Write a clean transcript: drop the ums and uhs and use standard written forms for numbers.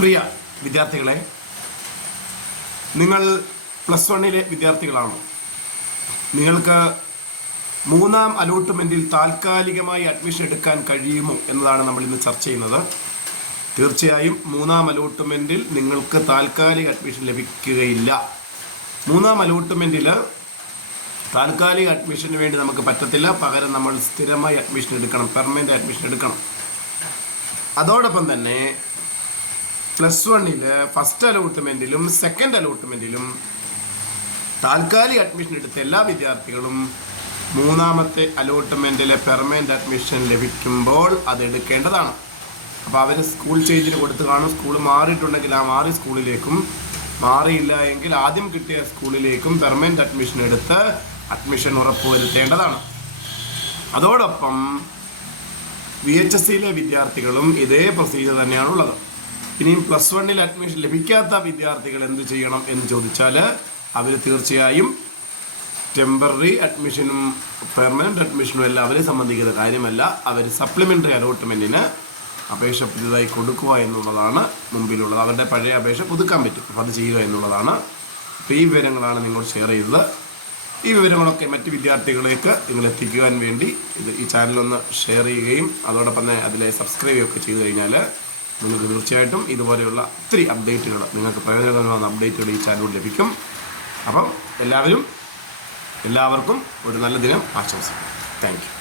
പ്രിയ വിദ്യാർത്ഥികളെ, നിങ്ങൾ +1 വിദ്യാർത്ഥികളാണോ? നിങ്ങൾക്ക് മൂന്നാം അലോട്ട്മെൻറ്റിൽ താൽക്കാലികമായി അഡ്മിഷൻ എടുക്കാൻ കഴിയുമോ എന്നതാണ് നമ്മൾ ഇന്ന് ചർച്ച ചെയ്യുന്നത്. തീർച്ചയായും മൂന്നാം അലോട്ട്മെൻറ്റിൽ നിങ്ങൾക്ക് താൽക്കാലിക അഡ്മിഷൻ ലഭിക്കുകയില്ല. മൂന്നാം അലോട്ട്മെൻറ്റിൽ താൽക്കാലിക അഡ്മിഷന് വേണ്ടി നമുക്ക് പറ്റത്തില്ല. പകരം നമ്മൾ സ്ഥിരമായി അഡ്മിഷൻ എടുക്കണം, പെർമനൻ്റ് അഡ്മിഷൻ എടുക്കണം. അതോടൊപ്പം തന്നെ +1 ഫസ്റ്റ് അലോട്ട്മെൻറ്റിലും സെക്കൻഡ് അലോട്ട്മെൻറ്റിലും താൽക്കാലിക അഡ്മിഷൻ എടുത്ത എല്ലാ വിദ്യാർത്ഥികളും മൂന്നാമത്തെ അലോട്ട്മെൻറ്റിലെ പെർമനൻ്റ് അഡ്മിഷൻ ലഭിക്കുമ്പോൾ അത് എടുക്കേണ്ടതാണ്. അപ്പോൾ അവർ സ്കൂൾ ചേഞ്ചിന് കൊടുത്ത് കാണും. സ്കൂൾ മാറിയിട്ടുണ്ടെങ്കിൽ ആ മാറിയ സ്കൂളിലേക്കും, മാറിയില്ല എങ്കിൽ ആദ്യം കിട്ടിയ സ്കൂളിലേക്കും പെർമനൻ്റ് അഡ്മിഷൻ എടുത്ത് അഡ്മിഷൻ ഉറപ്പുവരുത്തേണ്ടതാണ്. അതോടൊപ്പം VHSCയിലെ വിദ്യാർത്ഥികളും ഇതേ പ്രൊസീജിയർ തന്നെയാണുള്ളത്. ഇനിയും +1 അഡ്മിഷൻ ലഭിക്കാത്ത വിദ്യാർത്ഥികൾ എന്ത് ചെയ്യണം എന്ന് ചോദിച്ചാൽ, അവർ തീർച്ചയായും ടെമ്പററി അഡ്മിഷനും പെർമനൻ്റ് അഡ്മിഷനും എല്ലാം അവരെ സംബന്ധിക്കുന്ന കാര്യമല്ല. അവർ സപ്ലിമെൻ്ററി അലോട്ട്മെൻറ്റിന് അപേക്ഷ പുതുതായി കൊടുക്കുക എന്നുള്ളതാണ് മുമ്പിലുള്ളത്. അവരുടെ പഴയ അപേക്ഷ പുതുക്കാൻ പറ്റും, അപ്പോൾ അത് ചെയ്യുക എന്നുള്ളതാണ്. അപ്പോൾ ഈ വിവരങ്ങളാണ് നിങ്ങൾ ഷെയർ ചെയ്തത്. ഈ വിവരങ്ങളൊക്കെ മറ്റ് വിദ്യാർത്ഥികളിലേക്ക് നിങ്ങൾ എത്തിക്കുവാൻ വേണ്ടി ഈ ചാനലൊന്ന് ഷെയർ ചെയ്യുകയും അതോടൊപ്പം തന്നെ അതിലെ സബ്സ്ക്രൈബ് ചെയ്യുകയൊക്കെ ചെയ്തു കഴിഞ്ഞാൽ നിങ്ങൾക്ക് തീർച്ചയായിട്ടും ഇതുപോലെയുള്ള ഒത്തിരി അപ്ഡേറ്റുകൾ, നിങ്ങൾക്ക് പ്രയോജനകരമാകുന്ന അപ്ഡേറ്റുകൾ ഈ ചാനലിൽ ലഭിക്കും. അപ്പം എല്ലാവർക്കും ഒരു നല്ല ദിനം ആശംസിക്കുന്നു. Thank you.